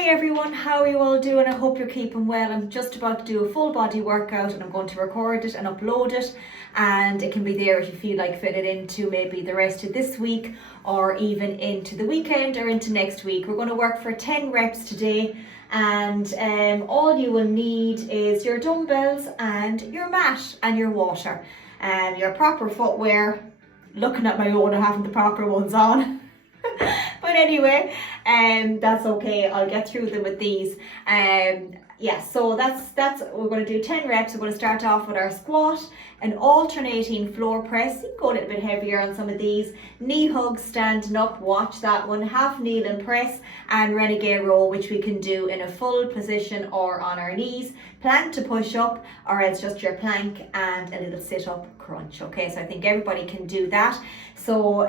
Hi everyone, how are you all doing? I hope you're keeping well. I'm just about to do a full body workout and I'm going to record it and upload it, and it can be there if you feel like fitting it into maybe the rest of this week or even into the weekend or into next week. We're going to work for 10 reps today, and all you will need is your dumbbells and your mat and your water and your proper footwear. Looking at my own, I haven't the proper ones on. But anyway, that's okay. I'll get through them with these. Yeah, so that's we're going to do 10 reps. We're going to start off with our squat, an alternating floor press. You can go a little bit heavier on some of these. Knee hugs standing up, watch that one. Half kneel and press, and renegade row, which we can do in a full position or on our knees. Plank to push up, or else just your plank and a little sit up crunch. Okay, so I think everybody can do that. So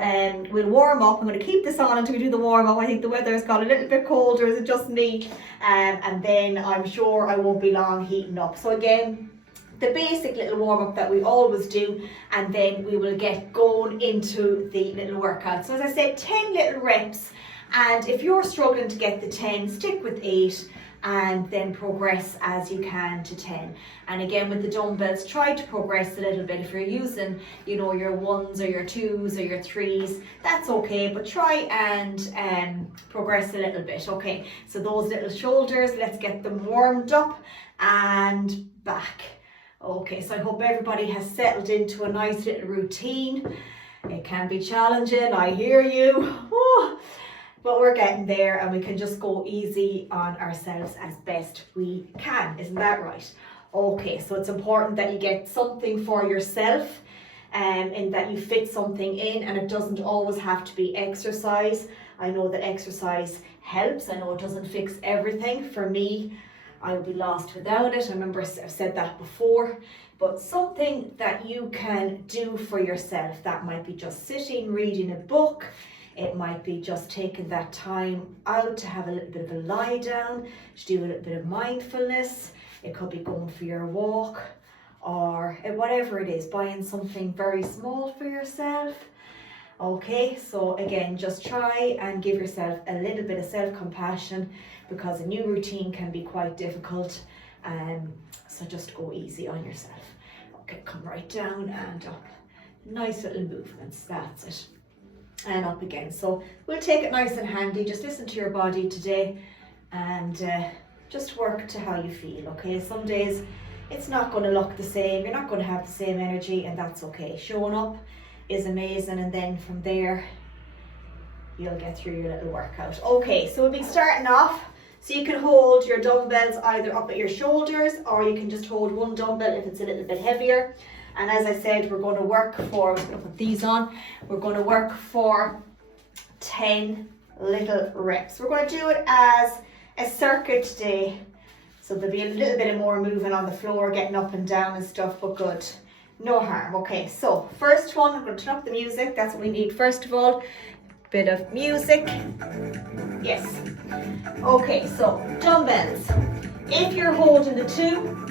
we'll warm up. I'm going to keep this on until we do the warm up. I think the weather's got a little bit colder, is it just me? And then I'm sure I won't be long heating up. So again, the basic little warm up that we always do, and then we will get going into the little workout. So as I said, 10 little reps, and if you're struggling to get the 10, stick with 8 and then progress as you can to 10. And again, with the dumbbells, try to progress a little bit. If you're using, you know, your 1s or your 2s or your 3s, that's okay, but try and progress a little bit. Okay, so those little shoulders, let's get them warmed up and back. Okay, so I hope everybody has settled into a nice little routine. It can be challenging, I hear you. Woo. But we're getting there, and we can just go easy on ourselves as best we can. Isn't that right? Okay, so it's important that you get something for yourself, and that you fit something in, and it doesn't always have to be exercise. I know that exercise helps. I know it doesn't fix everything. For me, I would be lost without it. I remember I've said that before. But something that you can do for yourself, that might be just sitting, reading a book. It might be just taking that time out to have a little bit of a lie down, to do a little bit of mindfulness. It could be going for your walk, or whatever it is, buying something very small for yourself. Okay, so again, just try and give yourself a little bit of self-compassion, because a new routine can be quite difficult. So just go easy on yourself. Okay, come right down and up. Nice little movements, that's it. And up again. So we'll take it nice and handy. Just listen to your body today, and just work to how you feel. Okay, some days it's not going to look the same, you're not going to have the same energy, and that's okay. Showing up is amazing, and then from there you'll get through your little workout. Okay, so we'll be starting off. So you can hold your dumbbells either up at your shoulders, or you can just hold one dumbbell if it's a little bit heavier. And as I said, we're going to work for, I'm going to put these on, we're going to work for 10 little reps. We're going to do it as a circuit today. So there'll be a little bit of more moving on the floor, getting up and down and stuff, but good. No harm. Okay, so first one, I'm going to turn up the music. That's what we need first of all. Bit of music. Yes. Okay, so dumbbells. If you're holding the 2,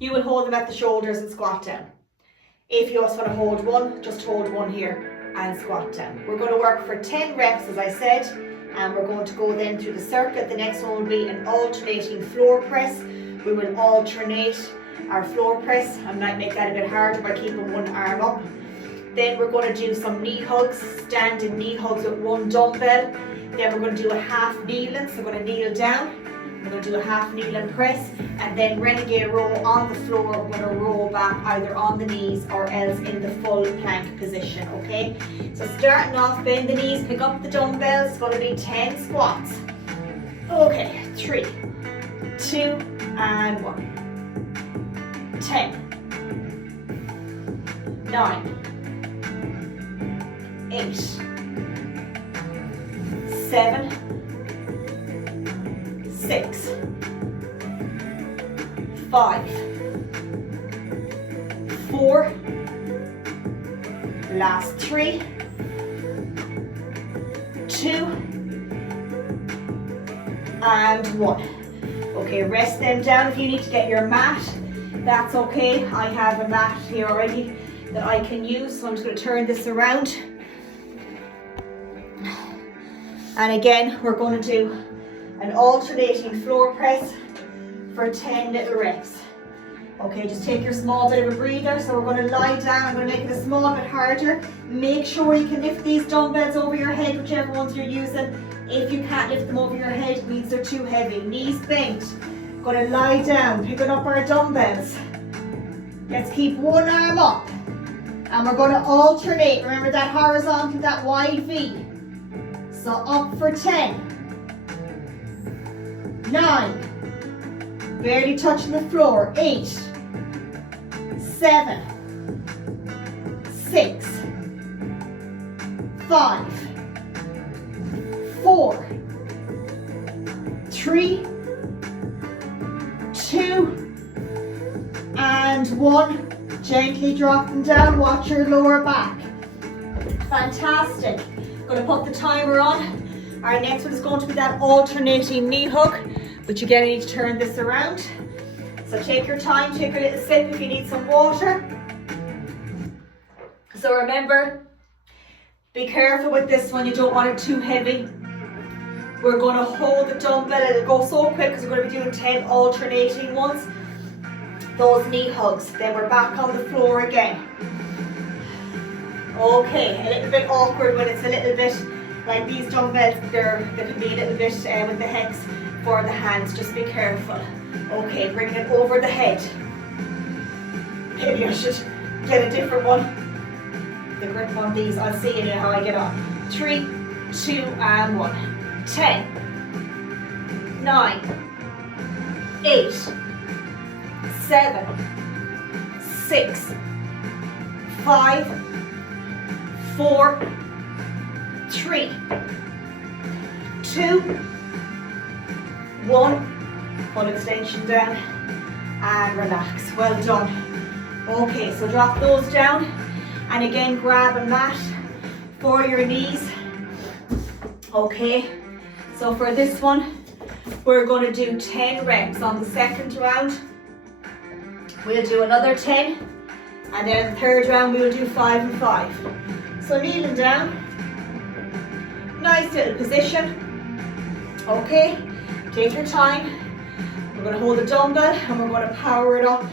you will hold them at the shoulders and squat down. If you also want to hold 1, just hold 1 here and squat down. We're going to work for 10 reps, as I said, and we're going to go then through the circuit. The next one will be an alternating floor press. We will alternate our floor press. I might make that a bit harder by keeping one arm up. Then we're going to do some knee hugs, standing knee hugs with 1 dumbbell. Then we're going to do a half kneeling, so we're going to kneel down. We're going to do a half kneel and press, and then renegade row on the floor. We're going to roll back either on the knees or else in the full plank position, okay? So starting off, bend the knees, pick up the dumbbells. It's going to be 10 squats. Okay, 3, 2, and 1. 10, 9, 8, 7, 6, 5, 4, last 3, 2, and 1. Okay, rest them down. If you need to get your mat, that's okay. I have a mat here already that I can use, so I'm just going to turn this around. And again, we're going to do an alternating floor press for 10 little reps. Okay, just take your small bit of a breather. So we're going to lie down. I'm going to make it a small bit harder. Make sure you can lift these dumbbells over your head, whichever ones you're using. If you can't lift them over your head, it means they're too heavy. Knees bent. Going to lie down, picking up our dumbbells. Let's keep one arm up. And we're going to alternate. Remember that horizontal, that wide V. So up for 10. 9. Barely touching the floor. 8. 7. 6. 5. 4. 3. 2. And 1. Gently drop them down. Watch your lower back. Fantastic. Going to put the timer on. Our next one is going to be that alternating knee hug, which again, you need to turn this around. So take your time, take a little sip if you need some water. So remember, be careful with this one, you don't want it too heavy. We're going to hold the dumbbell, it'll go so quick because we're going to be doing 10 alternating ones. Those knee hugs, then we're back on the floor again. Okay, a little bit awkward when it's a little bit like these dumbbells, they can be a little bit with the hex for the hands, just be careful. Okay, bring it over the head. Maybe I should get a different one. The grip on these, I'll see you how I get on. 3, 2, and 1. 10, 9, 8, 7, 6, 5, 4, 3, 2, 1. Pull extension down and relax. Well done. Okay, so drop those down and again grab a mat for your knees. Okay, so for this one we're going to do 10 reps on the second round. We'll do another 10 and then the third round we'll do 5 and 5. So kneeling down, nice little position. Okay, take your time. We're going to hold the dumbbell and we're going to power it up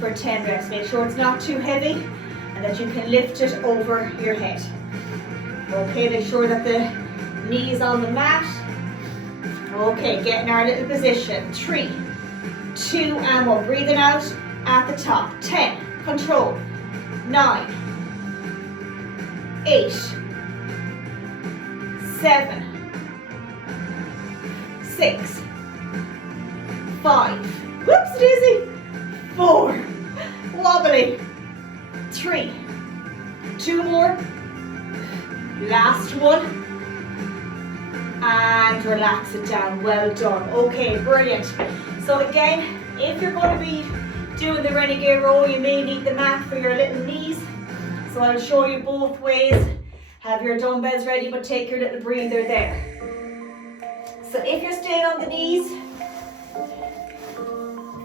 for 10 reps. Make sure it's not too heavy and that you can lift it over your head. Okay, make sure that the knees on the mat. Okay, get in our little position. 3, 2, and 1. Breathing out at the top. 10, control. 9, 8, 7, 6, 5, whoops daisy, 4, wobbly, 3, 2 more, last one, and relax it down. Well done. Okay, brilliant. So again, if you're going to be doing the renegade row, you may need the mat for your little knees. So I'll show you both ways. Have your dumbbells ready, but take your little breather there. So if you're staying on the knees,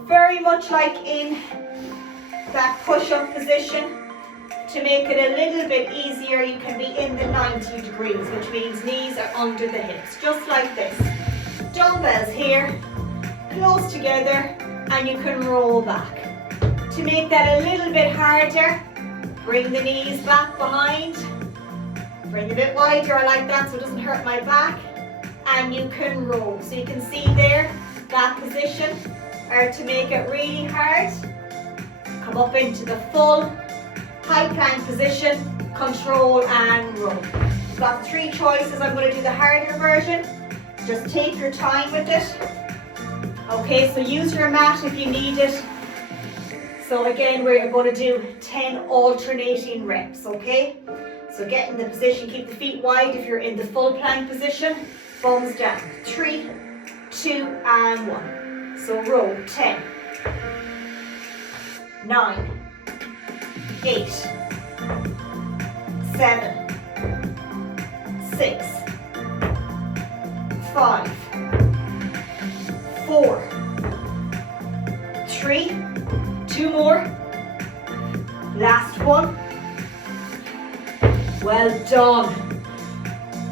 very much like in that push-up position, to make it a little bit easier, you can be in the 90 degrees, which means knees are under the hips, just like this. Dumbbells here, close together, and you can roll back. To make that a little bit harder, bring the knees back behind, bring a bit wider, I like that so it doesn't hurt my back, and you can roll. So you can see there, that position, or to make it really hard, come up into the full high plank position, control and roll. You've got 3 choices. I'm going to do the harder version. Just take your time with it. Okay, so use your mat if you need it. So again, we're going to do 10 alternating reps, okay? So get in the position, keep the feet wide if you're in the full plank position. Thumbs down. 3, 2, and 1. So roll. 10, 9, 8, 7, 6, 5, 4, 3, 2 more, last one. Well done.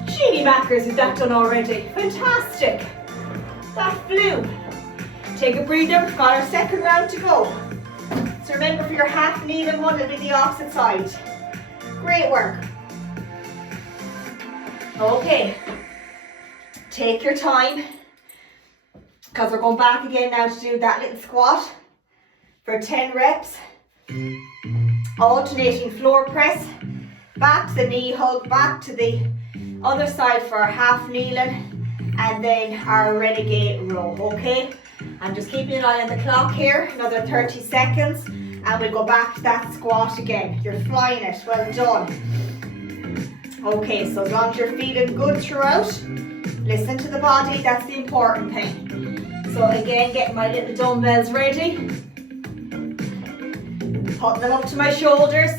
Jeannie Mackers, is that done already? Fantastic. That flew. Take a breather, we've got our second round to go. So remember, for your half kneel and one, it'll be the opposite side. Great work. Okay, take your time, because we're going back again now to do that little squat for 10 reps. Alternating floor press, back to the knee hug, back to the other side for our half kneeling, and then our renegade row, okay? I'm just keeping an eye on the clock here, another 30 seconds, and we'll go back to that squat again. You're flying it, well done. Okay, so as long as you're feeling good throughout, listen to the body, that's the important thing. So again, getting my little dumbbells ready. Putting them up to my shoulders.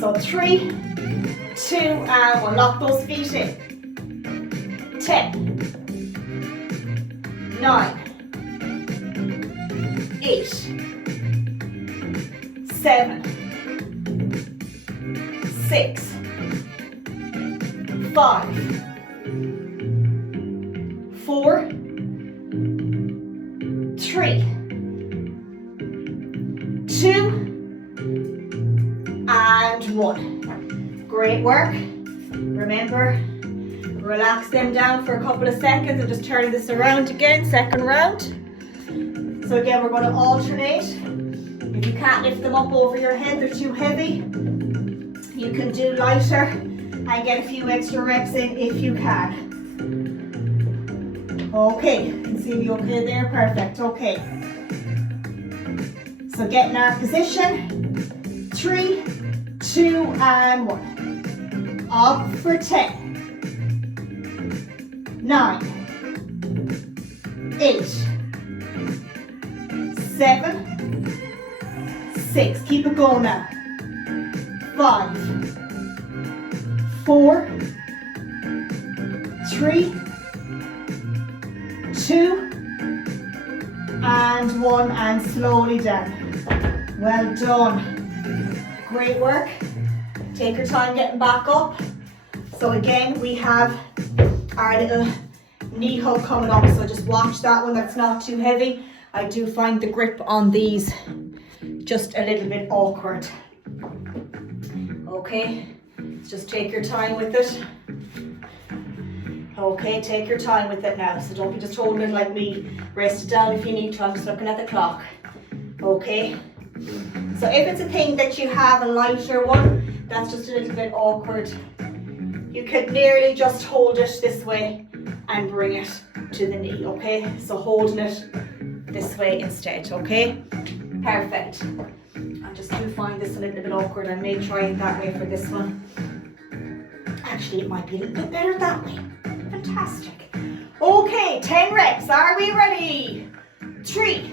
So 3, 2, and 1. Lock those feet in. 10, 9, 8, 7, 6, 5, 4, 3, 2, and 1. Great work. Remember, relax them down for a couple of seconds and just turn this around again, second round. So again, we're going to alternate. If you can't lift them up over your head, they're too heavy, you can do lighter and get a few extra reps in if you can. Okay, you can see me okay there, perfect, okay. So get in our position, 3, 2, and 1. Up for 10, 9, 8, 7, 6, keep it going now, 5, 4, 3, 2, and 1, and slowly down. Well done. Great work. Take your time getting back up. So again, we have our little knee hug coming up, so just watch that one, that's not too heavy. I do find the grip on these just a little bit awkward. Okay, just take your time with it. Okay, take your time with it now, so don't be just holding it like me. Rest it down if you need to, I'm just looking at the clock. Okay, so if it's a thing that you have, a lighter one, that's just a little bit awkward, you could nearly just hold it this way and bring it to the knee, okay? So holding it this way instead, okay? Perfect. I just do find this a little bit awkward. I may try it that way for this one. Actually, it might be a little bit better that way. Fantastic. Okay, 10 reps. Are we ready? 3,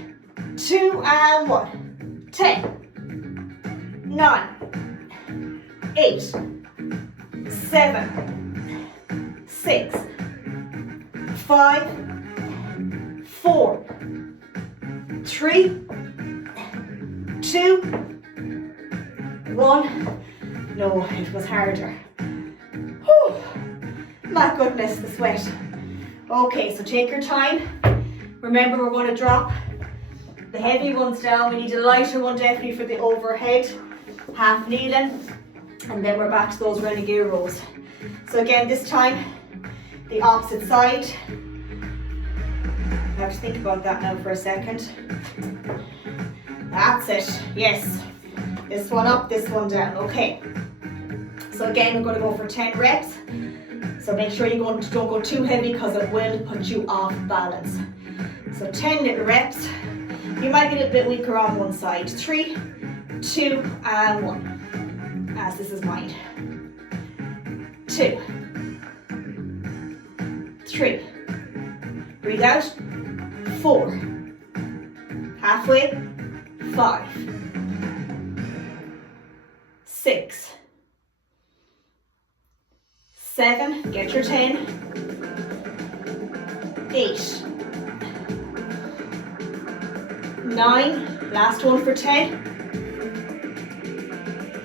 2, and 1. 10, 9, 8, 7, 6, 5, 4, 3, 2, 1. No, it was harder. Whew. My goodness, the sweat. Okay, so take your time. Remember, we're going to drop the heavy ones down. We need a lighter one definitely for the overhead, half kneeling, and then we're back to those renegade rows. So again, this time, the opposite side. I have to think about that now for a second. That's it, yes. This one up, this one down, okay. So again, we're going to go for 10 reps. So make sure you don't go too heavy because it will put you off balance. So 10 little reps. You might be a little bit weaker on one side. 3, 2, and 1. As this is mine. 2, 3. Breathe out. 4. Halfway. 5. 6. 7, get your 10, 8, 9, last one for 10,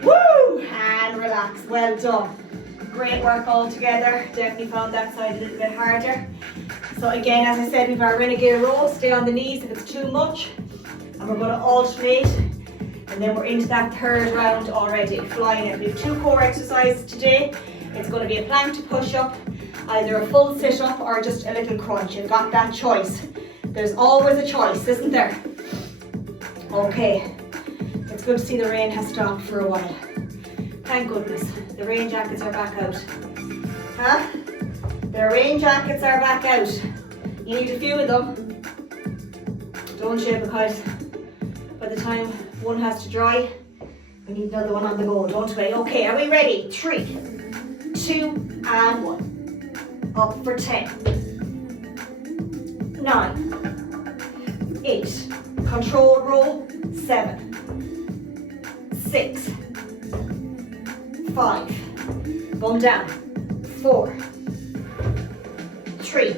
woo, and relax, well done. Great work all together, definitely found that side a little bit harder. So again, as I said, we've our renegade row, stay on the knees if it's too much. And we're going to alternate. And then we're into that third round already, flying it. We have 2 core exercises today. It's going to be a plank to push up, either a full sit up or just a little crunch. You've got that choice. There's always a choice, isn't there? Okay, it's good to see the rain has stopped for a while. Thank goodness, the rain jackets are back out. Huh? The rain jackets are back out. You need a few of them, don't you? Because by the time one has to dry, we need another one on the go, don't we? Okay, are we ready? 3, 2, and 1. Up for 10. 9, 8, controlled roll, 7, 6, 5, bum down, 4, 3,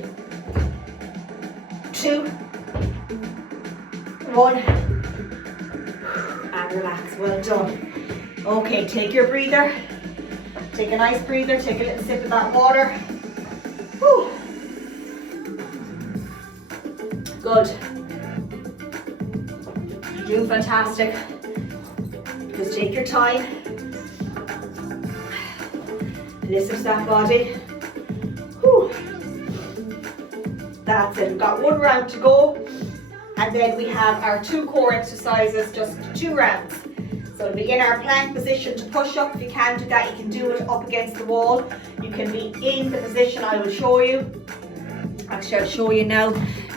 2, 1, and relax, well done. Okay, take your breather, take a nice breather, take a little sip of that water. Whew. Good. You're doing fantastic. Just take your time. Listen to that body. Whew. That's it. We've got 1 round to go. And then we have our 2 core exercises, just 2 rounds. So to be in our plank position to push up, if you can do that, you can do it up against the wall. You can be in the position I will show you. Actually, I'll show you now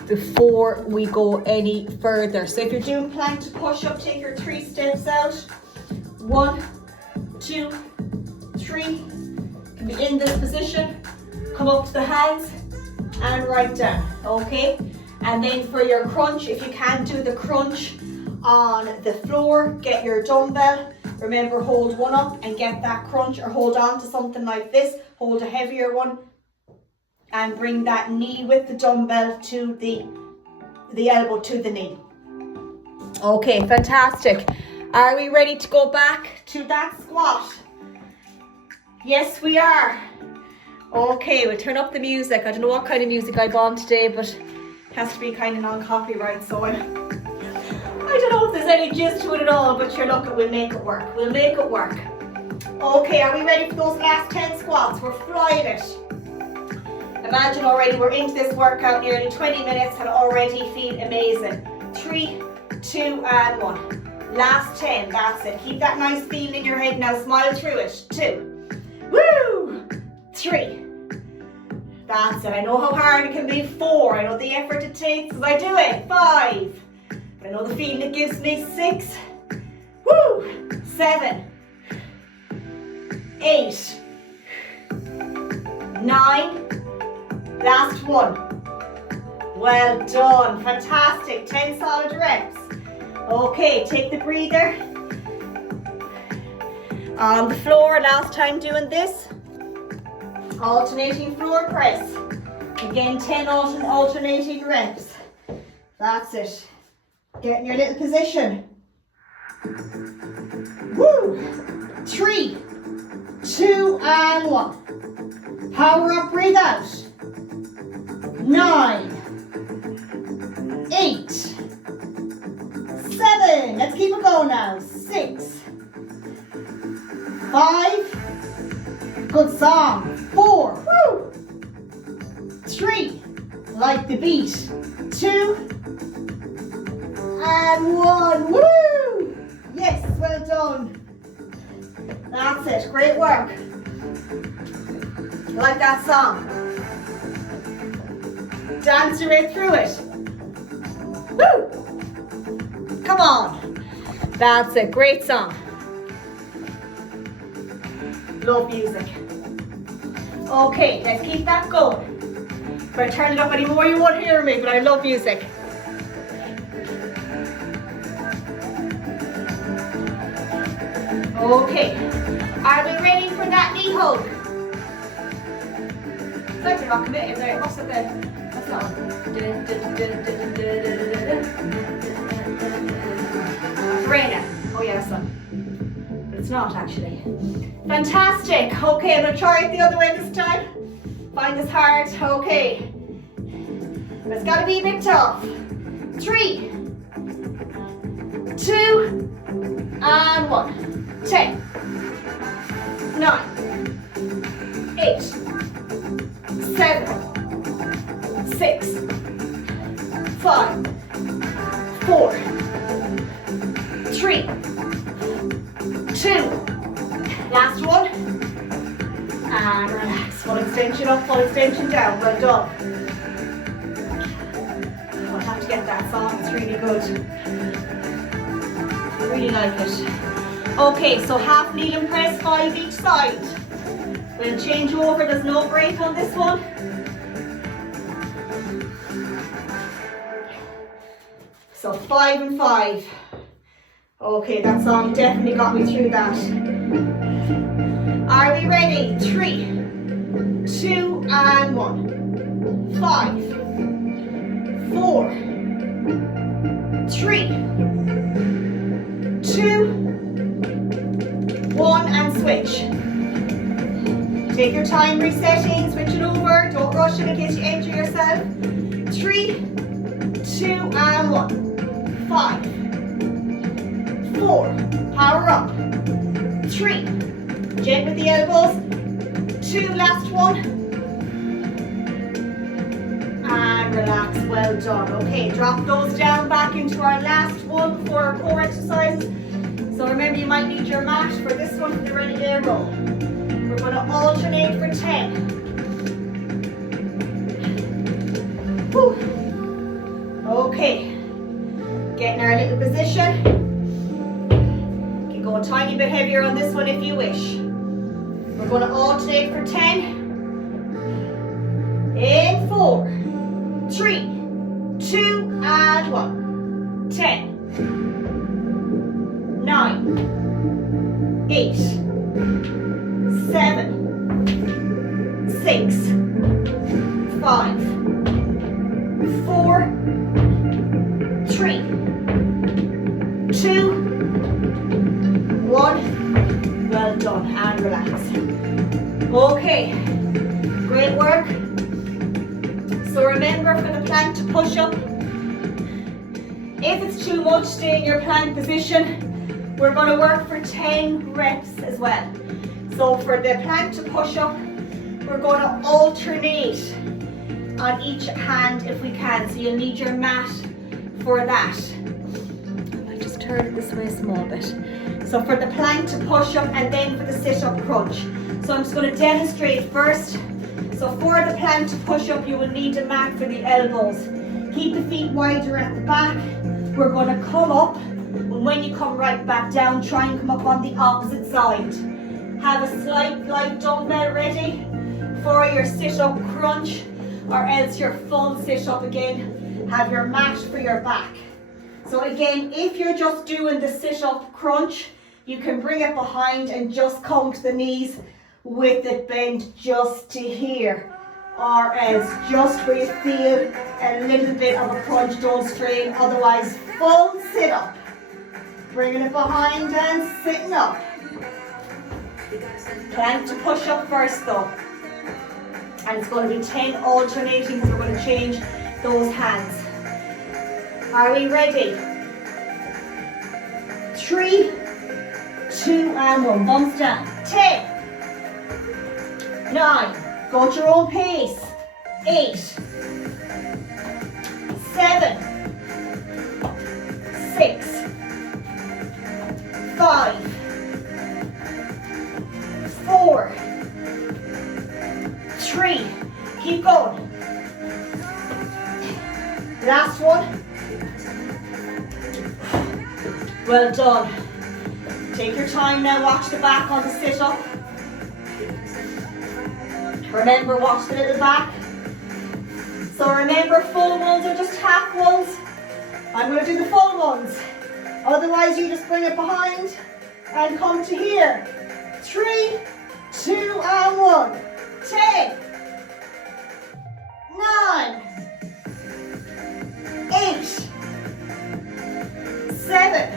before we go any further. So if you're doing plank to push up, take your 3 steps out. 1, 2, 3. You can be in this position. Come up to the hands and right down. Okay. And then for your crunch, if you can do the crunch on the floor, get your dumbbell. Remember, hold one up and get that crunch, or hold on to something like this. Hold a heavier one and bring that knee with the dumbbell to the elbow to the knee. Okay, fantastic. Are we ready to go back to that squat? Yes, we are. Okay, we'll turn up the music. I don't know what kind of music I've on today, but it has to be kind of non-copyright, so I don't know if there's any gist to it at all, but you're looking, we'll make it work. We'll make it work. Okay, are we ready for those last 10 squats? We're flying it. Imagine already we're into this workout nearly 20 minutes and already feel amazing. 3, 2, and 1. Last 10, that's it. Keep that nice feeling in your head now. Smile through it. 2. Woo! 3. That's it. I know how hard it can be. 4. I know the effort it takes as I do it. 5. I know the feeling it gives me. 6. Woo! 7. 8. 9. Last 1. Well done. Fantastic. 10 solid reps. Okay, take the breather. On the floor, last time doing this. Alternating floor press. Again, 10 alternating reps. That's it. Get in your little position. Woo! 3, 2, and 1. Power up, breathe out. 9, 8, 7. Let's keep it going now. 6, 5. Good song. 4. Woo! 3. Like the beat. 2. And 1. Woo! Yes, well done. That's it. Great work. Like that song. Dance your way through it. Woo! Come on. That's a great song. Love music. Okay, let's keep that going. If I turn it up anymore, you won't hear me, but I love music. Okay, are we ready for that knee hug? It's like the rock a bit, is there? What's it there? What's that one? Verena. Oh yeah, that's one. But it's not actually. Fantastic. Okay, I'm going to try it the other way this time. Find this hard. Okay. it's got to be a bit tough. 3, 2, and 1. 10, 9, 8, 7, 6, 5, 4, 3, 2. Last one. And relax. Full extension up, full extension down. Well done. I'll have to get that song. It's really good. I really like it. Okay, so half kneel and press, 5 each side. We'll change over. There's no break on this one. So 5 and 5. Okay, that song definitely got me through that. Are we ready? 3, 2, and 1. 5, 4, 3, 2, 1, and switch. Take your time resetting, switch it over. Don't rush it in case you injure yourself. 3, 2, and 1. 5, 4, power up. 3, gent with the elbows. 2, last one. And relax, well done. Okay, drop those down back into our last one before our core exercises. So remember, you might need your mat for this one for the renegade roll. We're going to alternate for 10. Whew. Okay, getting our little position. You can go a tiny bit heavier on this one if you wish. We're going to alternate for 10. In 4, 3, 2, and 1. 10, 9, 8, 7, 6, 5, 4, 3, 2, 1. Well done, and relax. Okay, great work. So remember, for the plank to push up, if it's too much, stay in your plank position. We're going to work for 10 reps as well. So for the plank to push up, we're going to alternate on each hand if we can. So you'll need your mat for that. I just turn it this way a small bit. So for the plank to push up and then for the sit-up crunch. So I'm just going to demonstrate first. So for the plank to push up, you will need a mat for the elbows. Keep the feet wider at the back. We're going to come up. And when you come right back down, try and come up on the opposite side. Have a slight light dumbbell ready for your sit-up crunch, or else your full sit-up again. Have your mat for your back. So again, if you're just doing the sit-up crunch, you can bring it behind and just come to the knees with it bent just to here, or else just where you feel a little bit of a crunch, don't strain. Otherwise, full sit-up. Bringing it behind and sitting up. Plank to push up first though. And it's going to be 10 alternating, so we're going to change those hands. Are we ready? 3, 2, and 1. Bumps down. 10, 9. Go at your own pace. 8, 7, 6, 5, 4, 3. Keep going. Last one. Well done. Take your time now. Watch the back on the sit-up. Remember, watch the little back. So remember, full ones are just half ones. I'm going to do the full ones. Otherwise, you just bring it behind and come to here. 3, 2, and 1. 10, 9, 8, 7,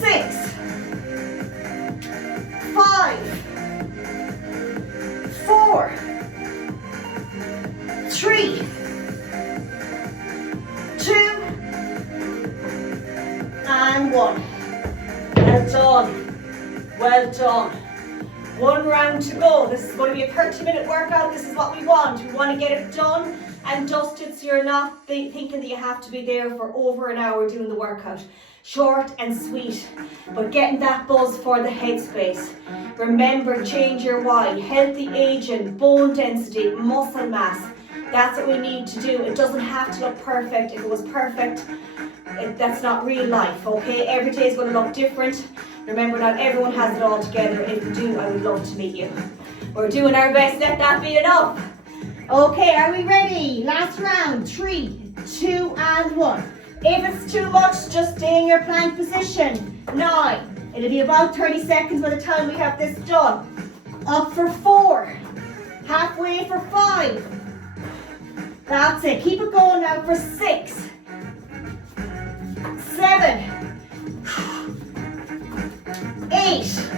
6, 5, 4, 3, Well done. Well done. One round to go. This is going to be a 30-minute workout. This is what we want. We want to get it done and dusted so you're not thinking that you have to be there for over an hour doing the workout. Short and sweet, but getting that buzz for the headspace. Remember, change your why. Healthy aging, bone density, muscle mass. That's what we need to do. It doesn't have to look perfect. If it was perfect, that's not real life, okay? Every day is going to look different. Remember, not everyone has it all together. If you do, I would love to meet you. We're doing our best. Let that be enough. Okay, are we ready? Last round. 3, 2, and 1. If it's too much, just stay in your plank position. 9. It'll be about 30 seconds by the time we have this done. Up for 4. Halfway for 5. That's it. Keep it going now for 6. 7. 8.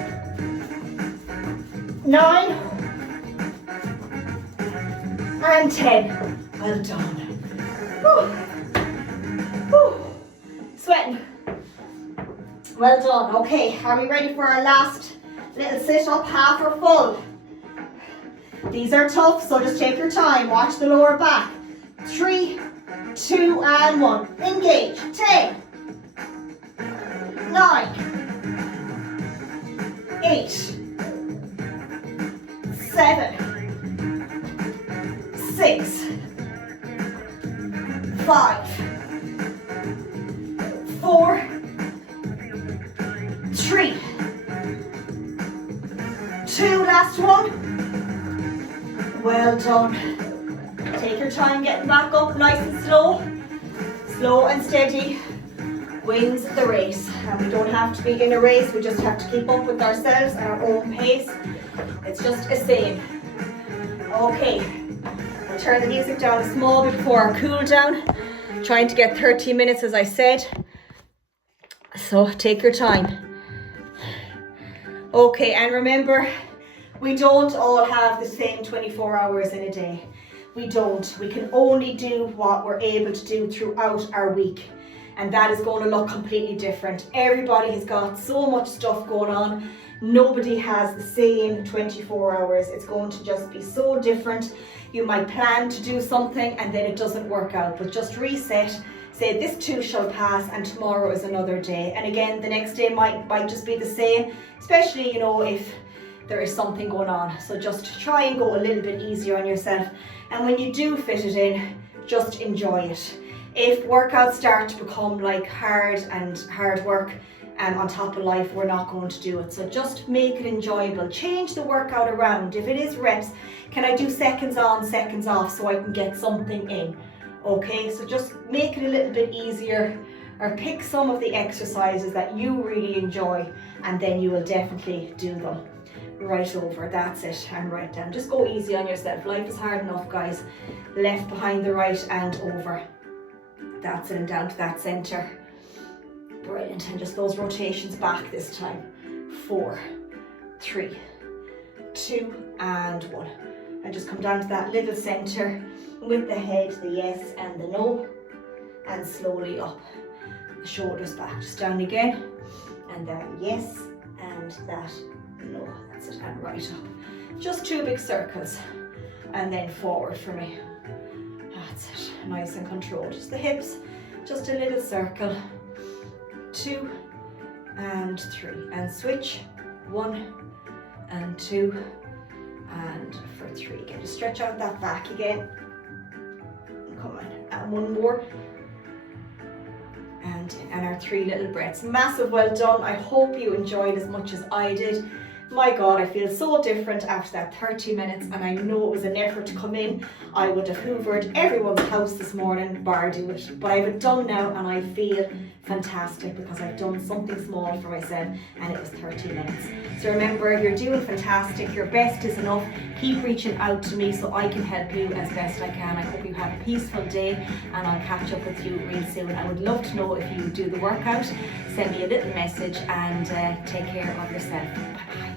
9. And 10. Well done. Whew. Whew. Sweating. Well done. Okay, are we ready for our last little sit-up, half or full? These are tough, so just take your time. Watch the lower back. 3, 2, and 1. Engage. 10. 9. 8. 7. 6. 5. 4. 3. 2. Last one. Well done. Take your time getting back up, nice and slow. Slow and steady wins the race. And we don't have to be in a race, we just have to keep up with ourselves at our own pace. It's just a saying. Okay, we'll turn the music down a small bit for our cool down. Trying to get 30 minutes as I said. So take your time. Okay, and remember, we don't all have the same 24 hours in a day. We don't. We can only do what we're able to do throughout our week. And that is going to look completely different. Everybody has got so much stuff going on. Nobody has the same 24 hours. It's going to just be so different. You might plan to do something and then it doesn't work out. But just reset. Say this too shall pass and tomorrow is another day. And again, the next day might just be the same. Especially, you know, if there is something going on. So just try and go a little bit easier on yourself. And when you do fit it in, just enjoy it. If workouts start to become like hard work on top of life, we're not going to do it. So just make it enjoyable. Change the workout around. If it is reps, can I do seconds on, seconds off so I can get something in? Okay, so just make it a little bit easier, or pick some of the exercises that you really enjoy and then you will definitely do them. Right over, that's it, and right down. Just go easy on yourself. Life is hard enough, guys. Left behind the right and over. That's it, and down to that center. Brilliant, and just those rotations back this time. 4, 3, 2, and 1. And just come down to that little center with the head, the yes and the no, and slowly up. The shoulders back, just down again, and that yes and that no. That's it, and right up. Just 2 big circles, and then forward for me. That's it, nice and controlled. Just the hips, just a little circle. 2 and 3, and switch. 1 and 2 and for 3. Again, just stretch out that back again. Come on, and 1 more. And our 3 little breaths. Massive well done. I hope you enjoyed as much as I did. My God, I feel so different after that 30 minutes, and I know it was an effort to come in. I would have hoovered everyone's house this morning, bar do it. But I have it done now, and I feel fantastic because I've done something small for myself, and it was 30 minutes. So remember, you're doing fantastic. Your best is enough. Keep reaching out to me so I can help you as best I can. I hope you have a peaceful day, and I'll catch up with you real soon. I would love to know if you do the workout. Send me a little message, and take care of yourself. Bye bye.